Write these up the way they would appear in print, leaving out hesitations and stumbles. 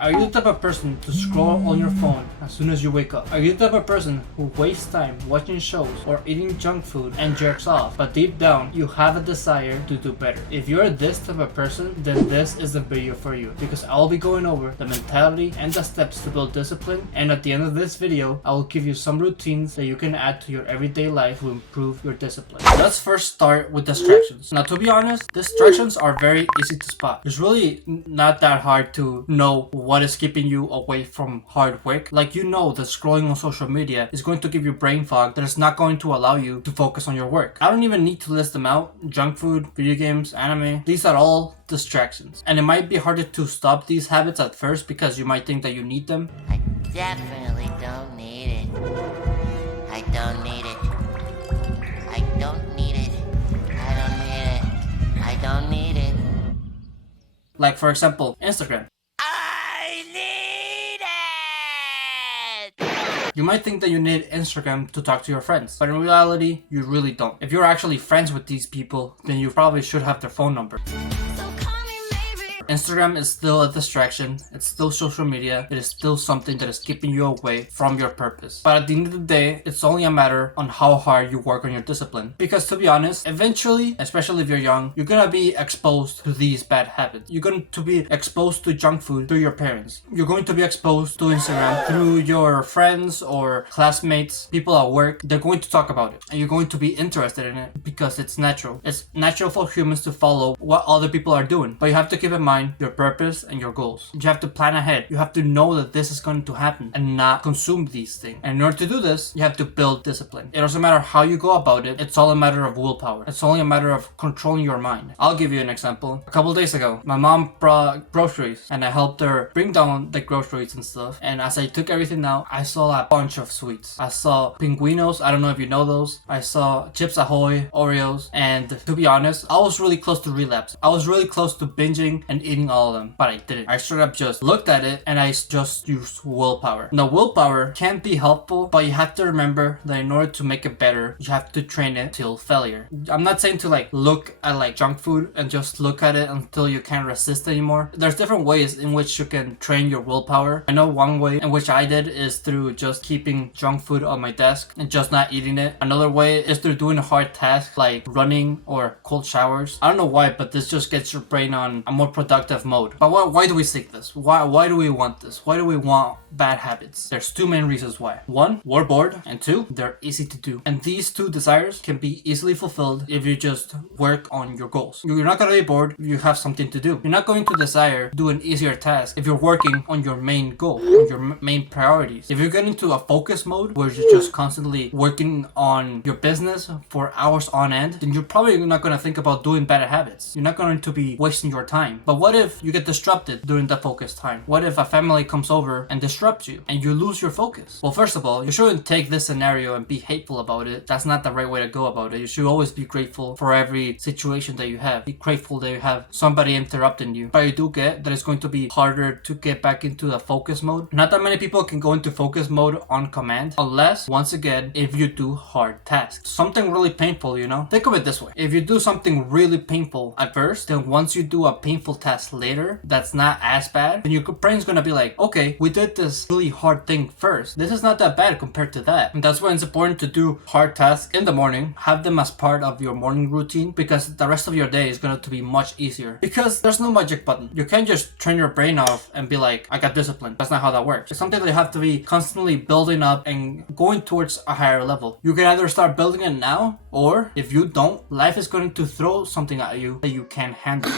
Are you the type of person to scroll on your phone as soon as you wake up? Are you the type of person who wastes time watching shows or eating junk food and jerks off, but deep down you have a desire to do better? If you're this type of person, then this is the video for you, because I'll be going over the mentality and the steps to build discipline, and at the end of this video I will give you some routines that you can add to your everyday life to improve your discipline. Let's first start with distractions. Now, to be honest, distractions are very easy to spot. It's really not that hard to know what is keeping you away from hard work. Like, you know that scrolling on social media is going to give you brain fog that is not going to allow you to focus on your work. I don't even need to list them out. Junk food, video games, anime, these are all distractions. And it might be harder to stop these habits at first because you might think that you need them. I definitely don't need it. I don't need it. I don't need it. I don't need it. I don't need it. Like, for example, Instagram. I need it! You might think that you need Instagram to talk to your friends, but in reality, you really don't. If you're actually friends with these people, then you probably should have their phone number. Instagram is still a distraction, it's still social media, it is still something that is keeping you away from your purpose. But at the end of the day, it's only a matter on how hard you work on your discipline. Because to be honest, eventually, especially if you're young, you're gonna be exposed to these bad habits. You're going to be exposed to junk food through your parents. You're going to be exposed to Instagram through your friends or classmates, people at work. They're going to talk about it, and you're going to be interested in it because it's natural. It's natural for humans to follow what other people are doing, but you have to keep in mind your purpose and your goals. You have to plan ahead. You have to know that this is going to happen and not consume these things. And in order to do this, you have to build discipline. It doesn't matter how you go about it. It's all a matter of willpower. It's only a matter of controlling your mind. I'll give you an example. A couple days ago, my mom brought groceries and I helped her bring down the groceries and stuff. And as I took everything out, I saw a bunch of sweets. I saw Pinguinos. I don't know if you know those. I saw Chips Ahoy, Oreos. And to be honest, I was really close to relapse. I was really close to binging and eating all of them, but I didn't. I straight up just looked at it and I just used willpower. Now, willpower can be helpful, but you have to remember that in order to make it better, you have to train it till failure. I'm not saying to look at junk food and just look at it until you can't resist anymore. There's different ways in which you can train your willpower. I know one way in which I did is through just keeping junk food on my desk and just not eating it. Another way is through doing a hard task like running or cold showers. I don't know why, but this just gets your brain on a more productive mode. But why do we seek this? Why do we want this? Why do we want bad habits? There's two main reasons why. One, we're bored, and two, they're easy to do. And these two desires can be easily fulfilled if you just work on your goals. You're not gonna be bored if you have something to do. You're not going to desire to do an easier task if you're working on your main goal, on your main priorities. If you're getting into a focus mode where you're just constantly working on your business for hours on end, then you're probably not gonna think about doing bad habits. You're not going to be wasting your time. But what if you get disrupted during the focus time? What if a family comes over and disrupts you and you lose your focus? Well, first of all, you shouldn't take this scenario and be hateful about it. That's not the right way to go about it. You should always be grateful for every situation that you have. Be grateful that you have somebody interrupting you. But you do get that it's going to be harder to get back into the focus mode. Not that many people can go into focus mode on command, unless, once again, if you do hard tasks. Something really painful, you know? Think of it this way. If you do something really painful at first, then once you do a painful task later, that's not as bad, then your brain's gonna be like, okay, we did this really hard thing first. This is not that bad compared to that. And that's why it's important to do hard tasks in the morning. Have them as part of your morning routine, because the rest of your day is going to be much easier. Because there's no magic button. You can't just turn your brain off and be like, I got discipline. That's not how that works. It's something that you have to be constantly building up and going towards a higher level. You can either start building it now, or if you don't, life is going to throw something at you that you can't handle.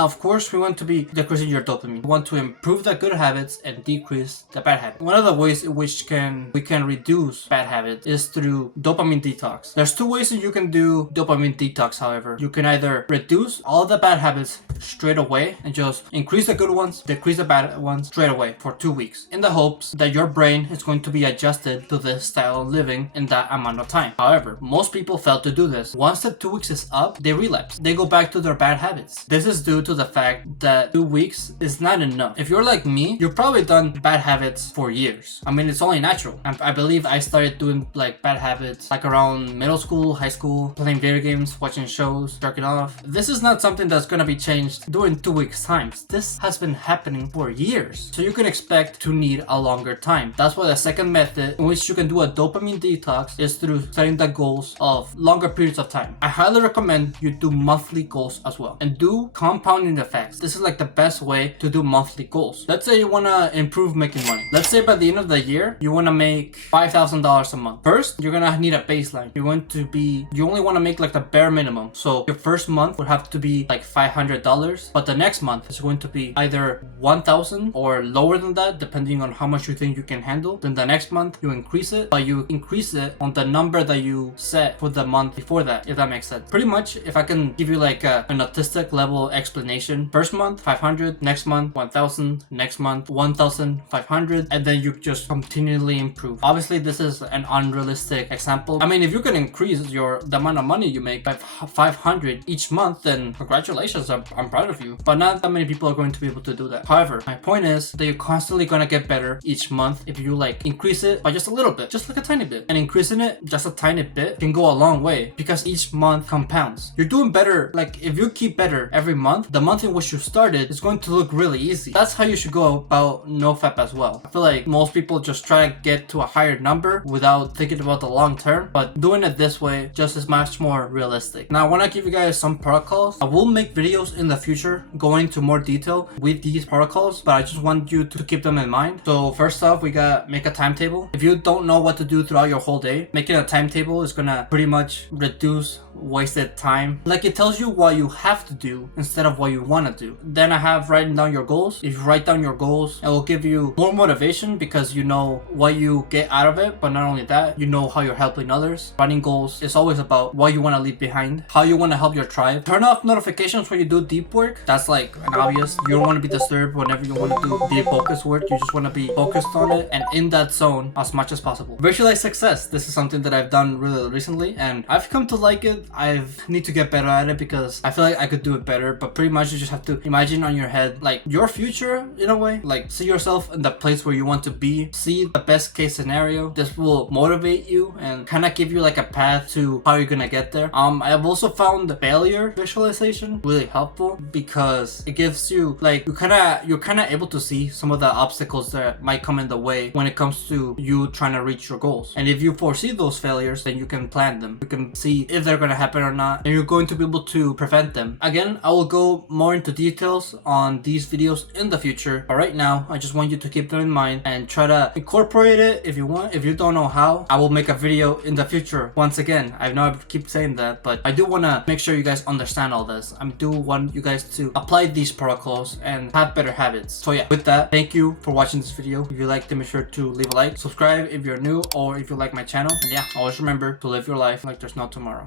Of course, we want to be decreasing your dopamine. We want to improve the good habits and decrease the bad habits. One of the ways in which we can reduce bad habits is through dopamine detox. There's two ways that you can do dopamine detox, however. You can either reduce all the bad habits straight away and just increase the good ones, decrease the bad ones straight away for 2 weeks, in the hopes that your brain is going to be adjusted to this style of living in that amount of time. However, most people fail to do this. Once the 2 weeks is up, they relapse. They go back to their bad habits. This is due to the fact fact that 2 weeks is not enough. If you're like me, you've probably done bad habits for years. I mean, it's only natural. I believe I started doing like bad habits like around middle school, high school, playing video games, watching shows, jerking off. This is not something that's gonna be changed during 2 weeks times. This has been happening for years. So you can expect to need a longer time. That's why the second method in which you can do a dopamine detox is through setting the goals of longer periods of time. I highly recommend you do monthly goals as well and do compounding effects. This is like the best way to do monthly goals. Let's say you want to improve making money. Let's say by the end of the year you want to make $5,000 a month. First, you're gonna need a baseline. You only want to make like the bare minimum. So your first month would have to be like $500, but the next month is going to be either 1,000 or lower than that, depending on how much you think you can handle. Then the next month you increase it, but you increase it on the number that you set for the month before that, if that makes sense. Pretty much, if I can give you like an autistic level explanation, first month 500, next month 1,000, next month 1,500, and then you just continually improve. Obviously this is an unrealistic example. I mean, if you can increase the amount of money you make by 500 each month, then congratulations, I'm proud of you. But not that many people are going to be able to do that. However, my point is that you're constantly gonna get better each month if you like increase it by just a little bit, just like a tiny bit. And increasing it just a tiny bit can go a long way because each month compounds. You're doing better. Like if you keep better every month, the month in which you started is going to look really easy. That's how you should go about NoFap as well. I feel like most people just try to get to a higher number without thinking about the long term, but doing it this way just is much more realistic. Now I want to give you guys some protocols. I will make videos in the future going into more detail with these protocols, but I just want you to keep them in mind. So first off, we got make a timetable. If you don't know what to do throughout your whole day, making a timetable is gonna pretty much reduce wasted time. Like it tells you what you have to do instead of what you want to do. Then I have writing down your goals. If you write down your goals, it will give you more motivation because you know what you get out of it, but not only that, you know how you're helping others. Writing goals is always about what you want to leave behind, how you want to help your tribe. Turn off notifications when you do deep work. That's like an obvious. You don't want to be disturbed whenever you want to do deep focus work. You just want to be focused on it and in that zone as much as possible. Visualize success. This is something that I've done really recently and I've come to like it. I need to get better at it because I feel like I could do it better, but pretty much you just have to imagine on your head like your future in a way, like see yourself in the place where you want to be, see the best case scenario. This will motivate you and kind of give you like a path to how you're gonna get there. I've also found the failure visualization really helpful because it gives you like you're kind of able to see some of the obstacles that might come in the way when it comes to you trying to reach your goals. And if you foresee those failures, then you can plan them. You can see if they're gonna happen or not, and you're going to be able to prevent them. Again, I will go more into details on these videos in the future, but right now I just want you to keep them in mind and try to incorporate it if you want. If you don't know how, I will make a video in the future. Once again, I know I keep saying that, but I do want to make sure you guys understand all this. I do want you guys to apply these protocols and have better habits. So yeah, with that, thank you for watching this video. If you liked it, make sure to leave a like, subscribe if you're new or if you like my channel, and yeah, always remember to live your life like there's no tomorrow.